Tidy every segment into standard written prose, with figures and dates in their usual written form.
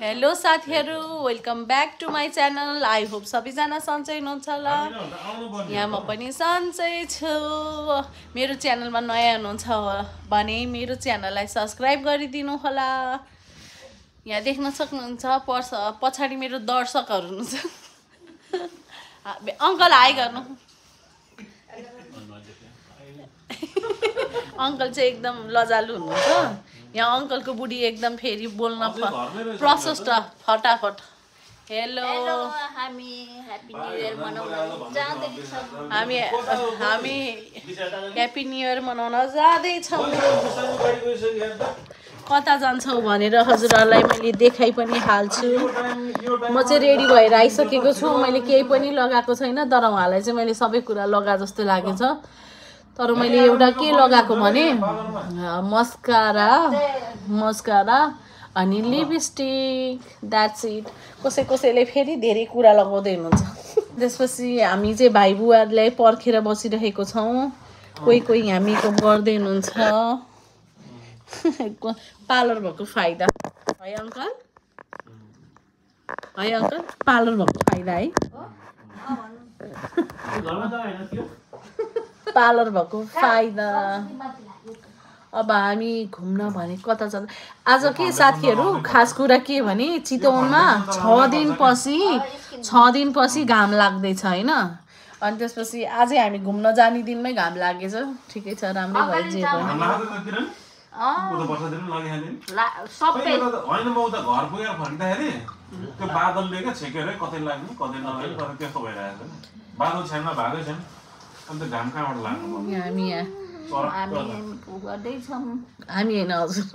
Hello साथीहरु, welcome back to my channel. I hope सबैजना सन्चै हुनुहुन्छ होला। यहाँ म पनि सन्चै छु। मेरो च्यानलमा नयाँ हुनुहुन्छ भने मेरो च्यानललाई सब्स्क्राइब गरिदिनु होला। यहाँ देख्न सक्नुहुन्छ पछाडि मेरो दर्शकहरु हुनुहुन्छ। अंकल हाई गर्नु। अंकल चाहिँ एकदम लजालु हुनुहुन्छ। यहाँ अंकलको बुढी एकदम फेरि बोल्न प्रशस्त फटाफट। हेलो, हामी ह्यापी न्यू इयर मनाउन जाँदैछौँ। हामी ह्यापी न्यू इयर मनाउन जाँदैछौँ। कता जान्छौ भनेर हजुरहरूलाई मैले देखाइ पनि हाल्छु। म चाहिँ रेडी भएर आइसकेको छु। मैले केही पनि लगाएको छैन, तर उहाँलाई चाहिँ मैले सबै कुरा लगा जस्तो लागेछ। तर मैले एउटा के लगाएको भने मस्कारा अनि लिपस्टिक, द्याट्स इट। कसैले फेरि धेरै कुरा लगाउँदै हुनुहुन्छ। त्यसपछि हामी चाहिँ भाइ बुवाहरूलाई पर्खेर बसिरहेको छौँ। कोही यहाँ मेकअप गर्दै हुनुहुन्छ। पार्लर भएको फाइदा है अङ्कल? पार्लर भएको फाइदा है? पार्लर भएको फाइदा। अब हामी घुम्न भने कता जान्छ आज के साथीहरू? खास कुरा के भने चितवनमा 6 दिनपछि घाम लाग्दैछ हैन। अनि त्यसपछि आजै हामी घुम्न जाने दिनमै घाम लागेछ। ठिकै छ, राम्रै भयो जे भयो। सबै होइन म उता घर पुगेर फर्किँदाखेरि त्यो बादलले क्या छेकेर कतै लाग्ने कतै नलाग्ने तर त्यस्तो भइरहेको छ। बादल छैन, भागै छैन, अन्त घाम कहाँबाट लाग्नु? हामी होइन हजुर,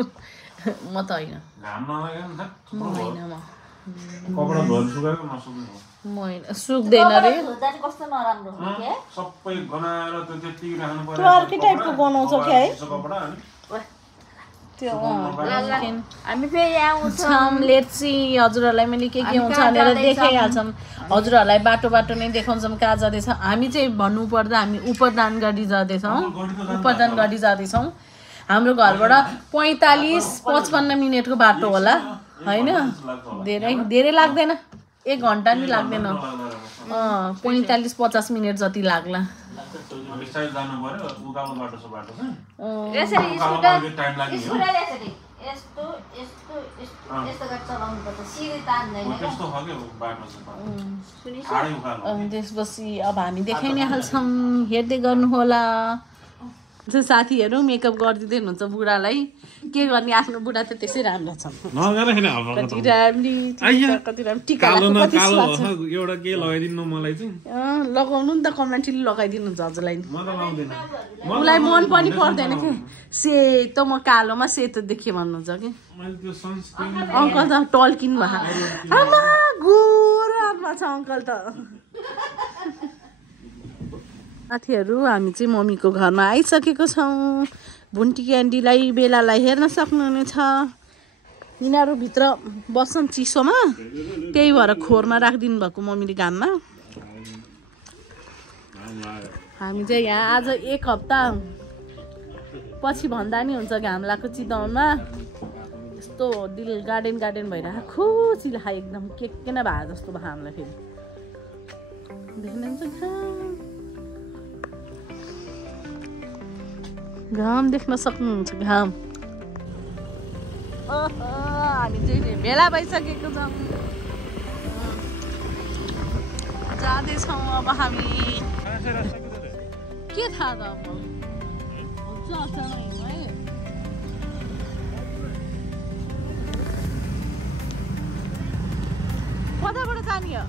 म त होइन। घाम नलाग्यो नि त म होइन, कपडा धोएर सुकाएको नसुक्ने हो। म होइन, सुक्दैन रे। कस्तो नराम्रो हो के सबै गनाएर त्यो त्यति राख्नु पर्यो। त्यो अर्कै टाइपको बनाउँछ क्या है कपडा अनि त्यो। हामी फेरि आउँछौँ। लेट्स सी हजुरहरूलाई मैले के हुन्छ भनेर देखाइहाल्छौँ। हजुरहरूलाई बाटो नै देखाउँछौँ कहाँ जाँदैछ। हामी चाहिँ भन्नुपर्दा हामी उपरदान गढी जाँदैछौँ। हाम्रो घरबाट 45-55 मिनटको बाटो होला होइन। धेरै लाग्दैन, 1 घन्टा नि लाग्दैन। 45-50 मिनट जति लाग्ला। जानु पर्यो उकालो बाटो छ बाटो छ यसरी उकालो टाइम लाग्यो। यस्तो गरी चलाउनु पर्छ, सिधै तान्दैन। त्यस्तो खालको बाटो छ आडै उकालो। त्यसपछि अब हामी देखाइ नै हाल्छौँ, हेर्दै गर्नुहोला। साथीहरू मेकअप गरिदिँदै हुनुहुन्छ बुढालाई। के गर्ने, आफ्नो बुढा त त्यसै राम्रो छ। कति राम्रो टिका एउटा के लगाइदिनु मलाई चाहिँ लगाउनु नि त, कमेन्टले लगाइदिनुहुन्छ हजुरलाई। म त लाउँदैन। उसलाई मन पनि पर्दैन कि सेतो, म कालोमा सेतो देखेँ भन्नुहुन्छ कि। अङ्कल त टल्किनु भयो। आमा गोरो आत्मा छ अङ्कल त। साथीहरू हामी चाहिँ मम्मीको घरमा आइसकेको छौँ। भुन्टी क्यान्डीलाई बेलालाई हेर्न सक्नुहुनेछ। यिनीहरू भित्र बस्छन् चिसोमा, त्यही भएर खोरमा राखिदिनु भएको मम्मीले घाममा। हामी चाहिँ यहाँ आज 1 हप्ता पछि भन्दा नि हुन्छ घाम लाग्यो चितवनमा। यस्तो दिल गार्डन भइरहेको खुसी लाग्यो एकदम। के न भए जस्तो भयो हामीलाई। फेरि देख्नुहुन्छ घाम देख्न सक्नुहुन्छ घाम। हामी चाहिँ भेला भइसकेको छौँ, जाँदैछौँ अब हामी। के थाहा त अब है। कताबाट जाने हो?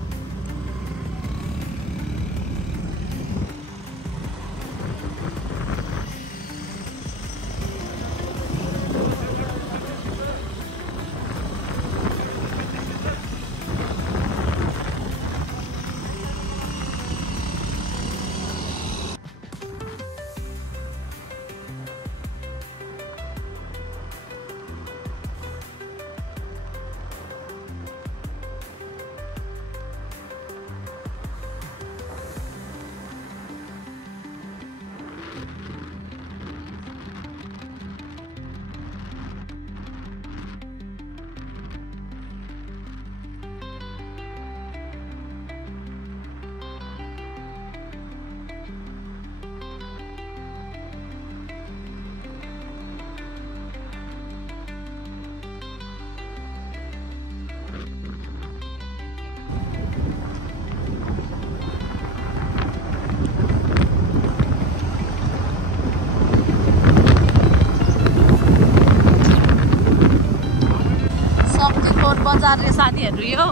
शक्तिखोर बजार रे साथीहरू यो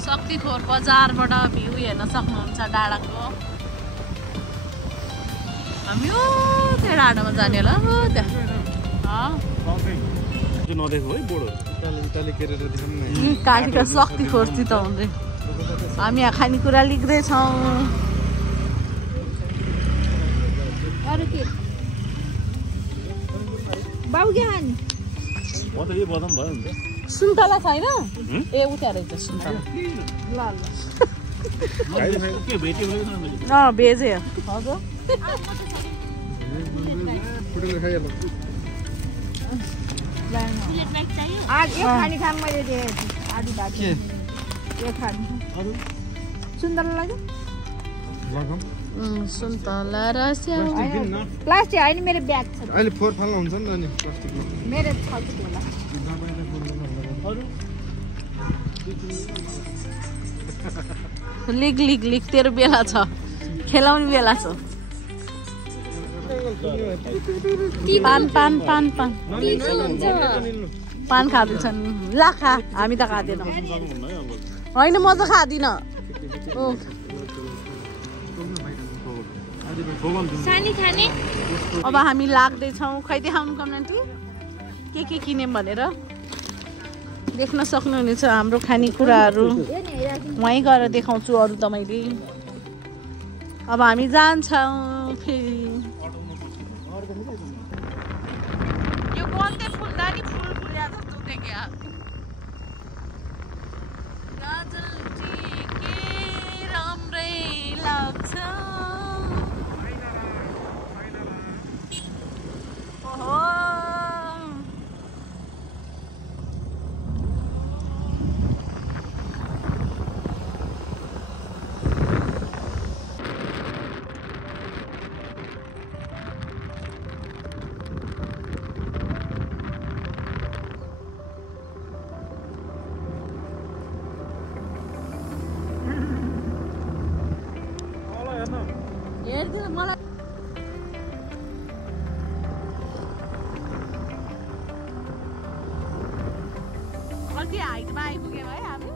शक्तिखोर बजारबाट भ्यू हेर्न सक्नुहुन्छ डाँडाको हामी त्यो डाँडामा जाने होला कालीका शक्तिखोर चिताउने हामी यहाँ खानेकुरा लिख्दैछौँ सुन्तला छैन ए उता रहेछ सुन्तला ल भेजे हजुर सुन्तला र स्याउ प्लास्टिक होइन मेरो ब्याग छ अहिले फोहोर फाल्नु हुन्छ नि अनि प्लास्टिकमा मेरो छ होला लिग लिग लिग तेरो बेला छ खेलाउने बेला छ पान पान पान पान पान खाँदैछन् ला खा हामी त खाँदैनौँ होइन म त खाँदिनँ अब हामी लाग्दैछौँ खै देखाउनु कम्युनिटी के किन्यौँ भनेर देख्न सक्नुहुनेछ हाम्रो खानेकुराहरू वहीँ गएर देखाउँछु अरू त मैले अब हामी जान्छौँ फेरि यो गन्ते फुल्दा नि फुल फुल्या जस्तो देखिया गाजल के राम्रै लाग्छ ओहो हेर्दिनु मलाई कति हाइटमा आइपुग्यौँ है हामी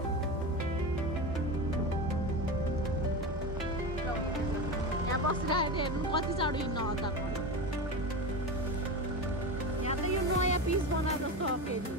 यहाँ बसिरहेको हेर्नु कति चाँडो हिँड्न हतार यहाँ त यो नयाँ पिस बनाए जस्तो फेरि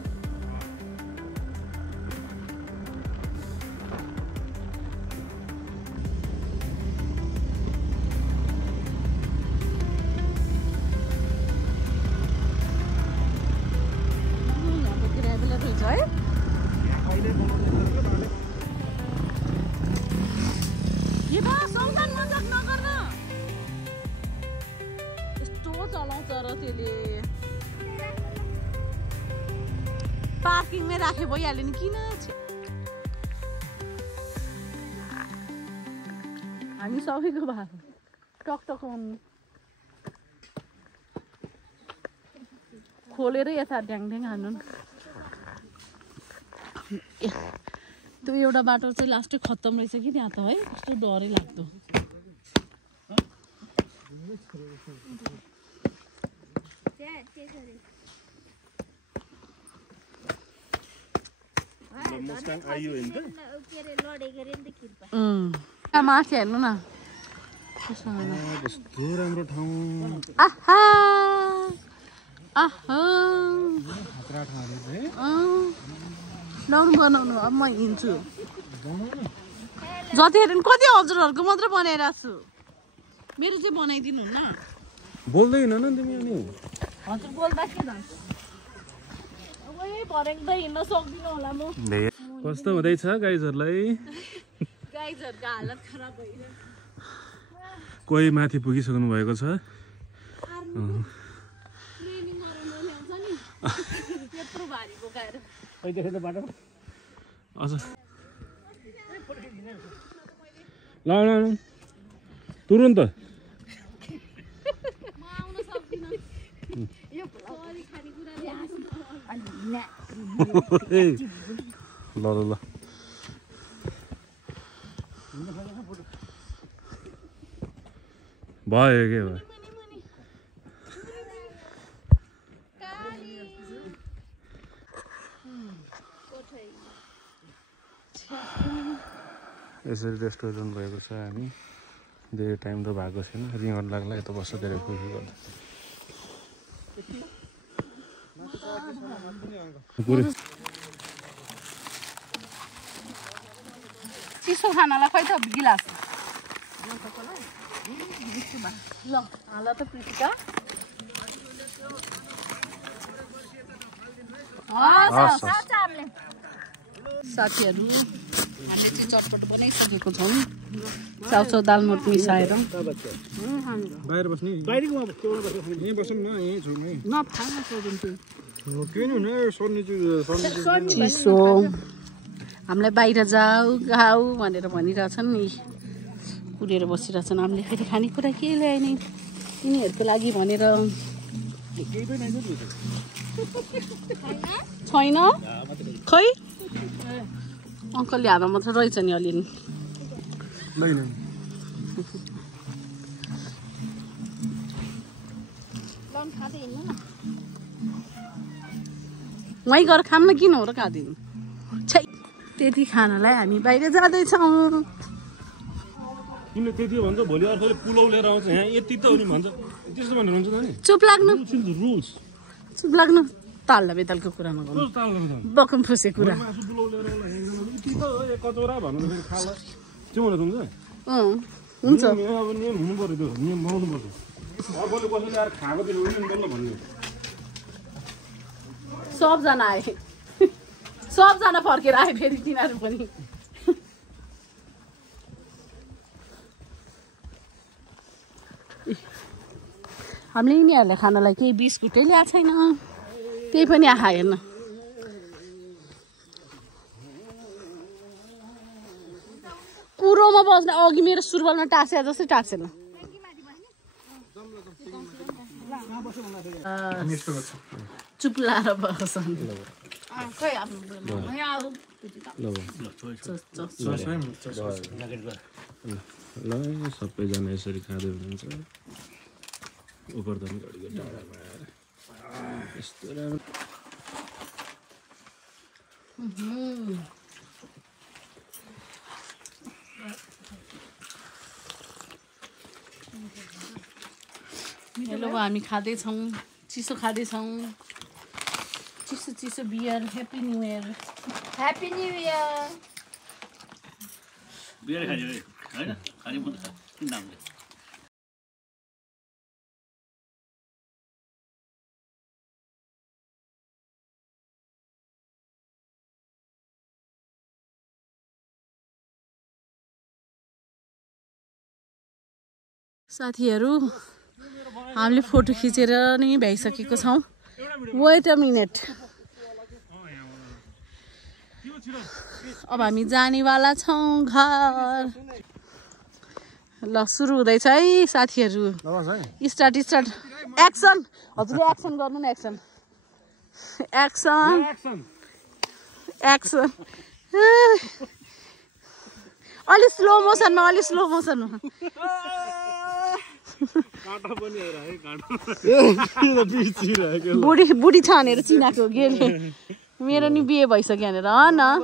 पार्किङमै राखे भइहाल्यो नि किन हामी सबैको भए टकटक खोलेर यता ढ्याङ ढ्याङ हान्नु त्यो एउटा बाटो चाहिँ लास्टै खत्तम रहेछ कि त्यहाँ त है कस्तो डरै लाग्दो माथि हेर्नु न कस्तो राम्रो ठाउँ बनाउनु अब म हिँड्छु जति हेर्नु कति हजुरहरूको मात्र बनाइरहेको छु मेरो चाहिँ बनाइदिनु हुन्न बोल्दैन न तिमी अनि हजुर बोल्दा के भन्छ भरेको त हिँड्न सक्दिनँ होला म कस्तो हुँदैछ गाइजहरूलाई गाइजहरूको हालत खराब भइरहेको कोही माथि पुगिसक्नु भएको छ ट्रेनिङ गराउनु ल्याउँछ नि त्यत्रो भारी बोकाएर ल तुरुन्त म आउन सक्दिनँ यो खानेकुरा ल ल ल भयो के भयो यसरी रेस्टुरेन्ट भएको छ हामी धेरै टाइम त भएको छैन रिङर लाग्ला यता बस्छ धेरै खुसी गर्दा चिसो खानालाई खै त गिलास ल हाल त प्रीतिका साथीहरू हामीले चाहिँ चटपट बनाइसकेको छौँ चाउचाउ दालमोट मिसाएर बाहिर बस्ने बाहिरको यहीँ बस्छौँ न यहीँ छौँ है चिसो हामीलाई बाहिर जाऊ खाऊ भनेर भनिरहेछन् नि कुरेर बसिरहेछन् हामीले फेरि खानेकुरा के ल्याएन यिनीहरूको लागि भनेर छैन खै अङ्कलले हावा मात्र रहेछ नि अलिअलि वहीँ गएर खाम न किन हो र खाँदिनु छै त्यति खानालाई हामी बाहिर जाँदैछौँ किन त्यति भन्छ भोलि अर्कोले पुलाउ लिएर आउँछ यहाँ यति त हो नि भन्छ त्यस्तो भनेर हुन्छ त नि चुप लाग्नु रुल्स चुप लाग्नु ताल्ला बेतालको कुरामा गर्नु बकम फुसे कुरा मासु पुलाउ लिएर आउँला यति त हो एक कचौरा भन्नु फेरि खाला त्यो भनेर हुन्छ हुन्छ अब नियम हुनु पर्यो त्यो नियम बनाउनु पर्छ अर्कोले कसैले आएर खाएको त्यो उयो बल्ल भन्ने सबजना आए सबजना फर्केर आए फेरि तिनीहरू पनि हामीले यिनीहरूलाई खानालाई केही बिस्कुटै ल्याएको छैन त्यही पनि आहा हेर्न कुरोमा बस्ने अघि मेरो सुरुवालमा टाँसे जस्तै टाँसेन चुप लाएर बस्छन् ल सबैजना यसरी खाँदै हुनुहुन्छ उपरधन घडीको डाँडामा आएर यस्तो राम्रो हेलो हामी खाँदैछौँ चिसो खाँदैछौँ चिसो चिसो beer happy new year happy new year beer खाने होइन खाने मन छ किन नामले साथीहरू हामीले फोटो खिचेर नै भ्याइसकेको छौँ वेट अ मिनट अब हामी जानेवाला छौँ घर ल सुरु हुँदैछ है साथीहरू स्टार्ट एक्सन हजुरले एक्सन गर्नु न एक्सन एक्सन अलि स्लो मोसनमा बुढी छ भनेर चिनाएको गेले मेरो नि बिहे भइसक्यो भनेर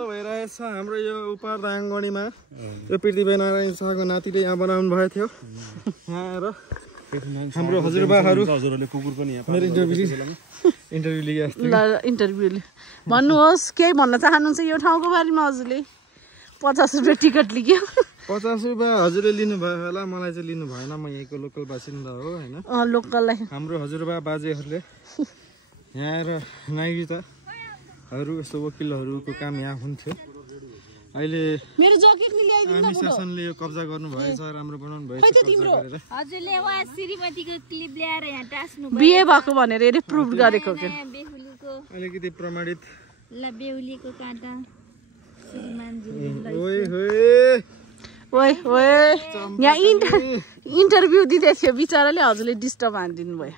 भइरहेछ हाम्रो यो उपहार दाङगढीमा यो पृथ्वीनारायण शाहको नातिले यहाँ बनाउनु भएको थियो यहाँ आएर हाम्रो हजुरबाहरू मेरो इन्टरभ्यू लिए इन्टरभ्यू भन्नुहोस् केही भन्न चाहनुहुन्छ यो ठाउँको बारेमा हजुरले 50 रुपियाँ टिकट लियो 50 रुपियाँ हजुरले लिनुभयो होला मलाई चाहिँ लिनु भएन म यहीँको लोकल बासिन्दा हो होइन लोकललाई हाम्रो हजुरबा बाजेहरूले यहाँ आएर न्यायिकताहरू यस्तो वकिलहरूको काम यहाँ हुन्थ्यो अहिले मेरो जकेट नि ल्याइदिनु आर्मी शासनले यो कब्जा गर्नुभएछ राम्रो बनाउनु भएछ हजुरले उहाँ श्रीमतीको क्लिप ल्याएर यहाँ टास्नु बिहे भएको भनेर हेरे प्रुभ गरेको के बेहुलीको अलिकति प्रमाणित ल बेहुलीको काँटा ओए यहाँ इन्टरभ्यू दिँदै थियो बिचराले हजुरले डिस्टर्ब हानिदिनु भयो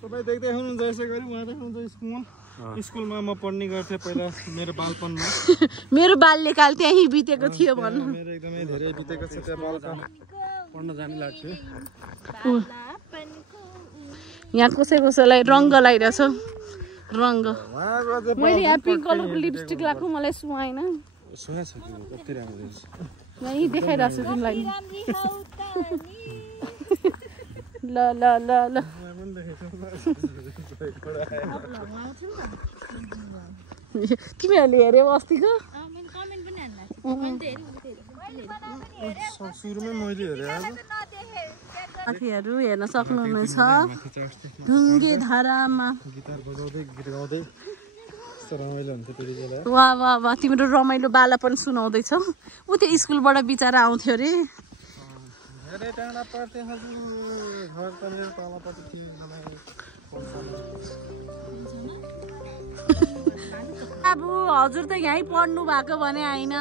तपाईँ देख्दै हुनुहुन्छ यसै गरी उहाँ देख्नुहुन्छ स्कुलमा म पढ्ने गर्थेँ पहिला मेरो बालपनमा मेरो बाल्यकाल त्यहीँ बितेको थियो भन्नु मेरो एकदमै धेरै बितेको छ त्यहाँ बालकाल पढ्न जाने लाग्थ्यो यहाँ कसैलाई रङ्ग लगाइरहेछ रङ्ग उहाँको चाहिँ मैले यहाँ पिङ्क कलरको लिपस्टिक लगाएको मलाई सुहाएन सुहा छ कि कति राम्रो रहेछ यहीँ देखाइरहेको छु तिमीलाई ल ल ल ल तिमीहरूले हेऱ्यौ अस्तिको सुरुमै मैले हेरेँ साथीहरू हेर्न सक्नुहुनेछ ढुङ्गे धारामा गिटार बजाउँदै गीत गाउँदै कस्तो रमाइलो हुन्थ्यो त्यति बेला वाह वाह वाह तिम्रो रमाइलो बाला पनि सुनाउँदैछौ ऊ त्यो स्कुलबाट बिचरा आउँथ्यो अरे धेरै टाढा पर्थ्यो हजुर घर त मेरो तलपट्टि थियो अब हजुर त यहीँ पढ्नु भएको भने होइन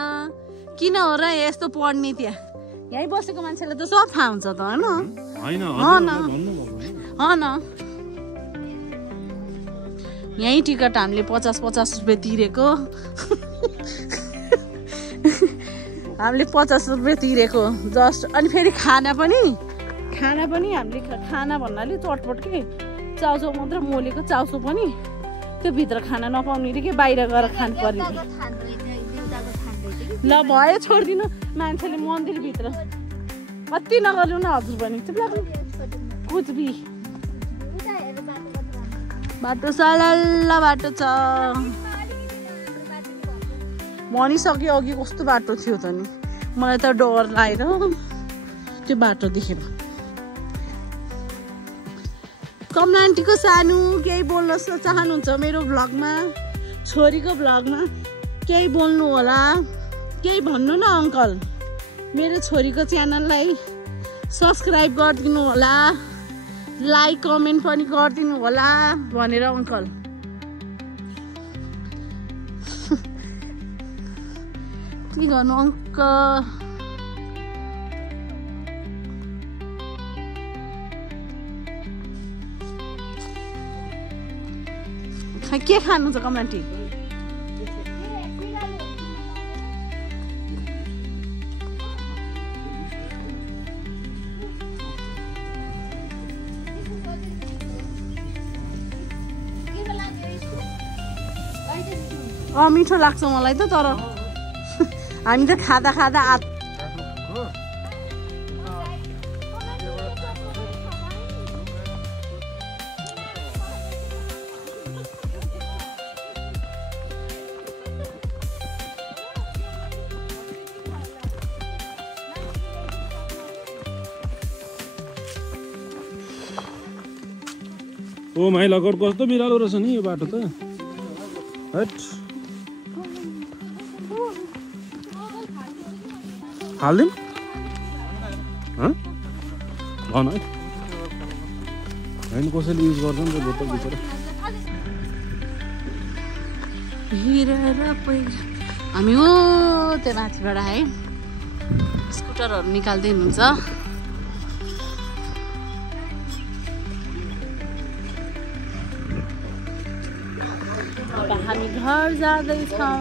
किन हो र यस्तो पढ्ने त्यहाँ यहीँ बसेको मान्छेलाई त सब थाहा हुन्छ त होइन यहीँ टिकट हामीले 50-50 रुपियाँ तिरेको हामीले 50 रुपियाँ तिरेको जस्ट अनि फेरि खाना पनि हामीले खाना भन्नाले चटपट के चाउचाउ मात्र मोलेको चाउचाउ पनि त्यो भित्र खाना नपाउने रे के बाहिर गएर खानु पर्ने ल भयो छोडिदिनु मान्छेले मन्दिरभित्र कति नगर्नु न हजुर भने कुचबी बाटो सलल्ल बाटो छ भनिसक्यो अघि कस्तो बाटो थियो त नि मलाई त डर लागेर त्यो बाटो देखेर कमला आन्टीको सानो केही बोल्न चाहनुहुन्छ मेरो भ्लगमा छोरीको भ्लगमा केही बोल्नु होला केही भन्नु न अङ्कल मेरो छोरीको च्यानललाई सब्सक्राइब गरिदिनु होला लाइक कमेन्ट पनि गरिदिनु होला भनेर अङ्कल के गर्नु अङ्कल के खानु छ कमला आन्टी मिठो लाग्छ मलाई त तर हामी त खाँदा ओ माइ लगट कस्तो बिरालो रहेछ नि यो बाटो त हट हाल्दिम भन है होइन कसैले युज गर्छ नि त बोतल बिचरा हामी हो त्यो माथिबाट है स्कुटरहरू निकाल्दै हुनुहुन्छ अब हामी घर जाँदैछौँ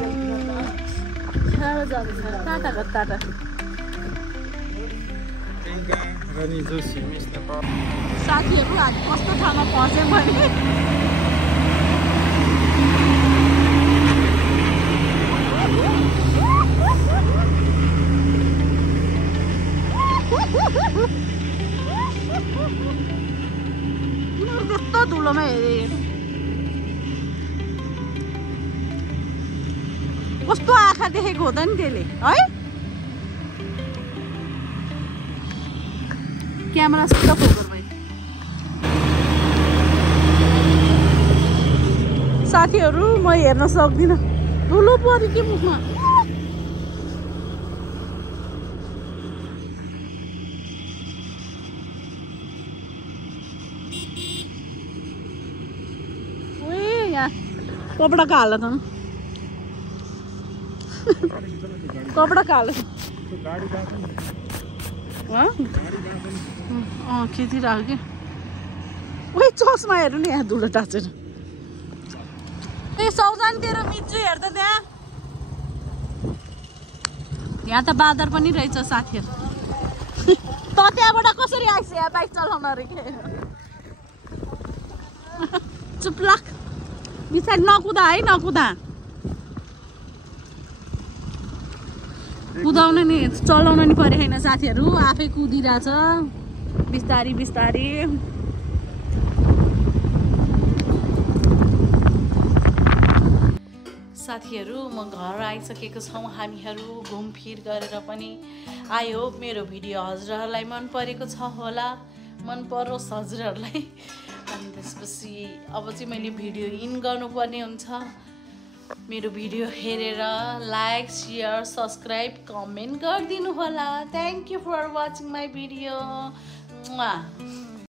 टाटा साथीहरू हामी कस्तो ठाउँमा पहुँच्यौँ भने कस्तो धुलोमा हेरे कस्तो आँखा देखेको हुँदा नि त्यसले है क्यामेरा सुट फोकस भयो साथीहरू म हेर्न सक्दिनँ धुलो पऱ्यो के मुखमा यहाँ कपडाको हालत कपडाको हालत खिचिरहेको कि ओइ चस्मा हेर्नु नि यहाँ धुलो टाँचेर ए सौजान तेरो मिच्छु हेर्दा यहाँ त बादर पनि रहेछ साथीहरू त त्यहाँबाट कसरी आइस यहाँ बाइक चलाउन अरे के चुप लाग बिस्तारै नकुदा है नकुदा कुदाउन नि चलाउन नि परे छैन साथीहरू आफै कुदिरहेछ बिस्तारी बिस्तारी साथीहरू म घर आइसकेको छौँ हामीहरू घुमफिर गरेर पनि आई होप मेरो भिडियो हजुरहरूलाई मन परेको छ होला मन परोस् हजुरहरूलाई अनि त्यसपछि अब चाहिँ मैले भिडियो इन गर्नुपर्ने हुन्छ मेरो भिडियो हेरेर लाइक शेयर सब्सक्राइब कमेन्ट गरिदिनु होला thank you for watching my video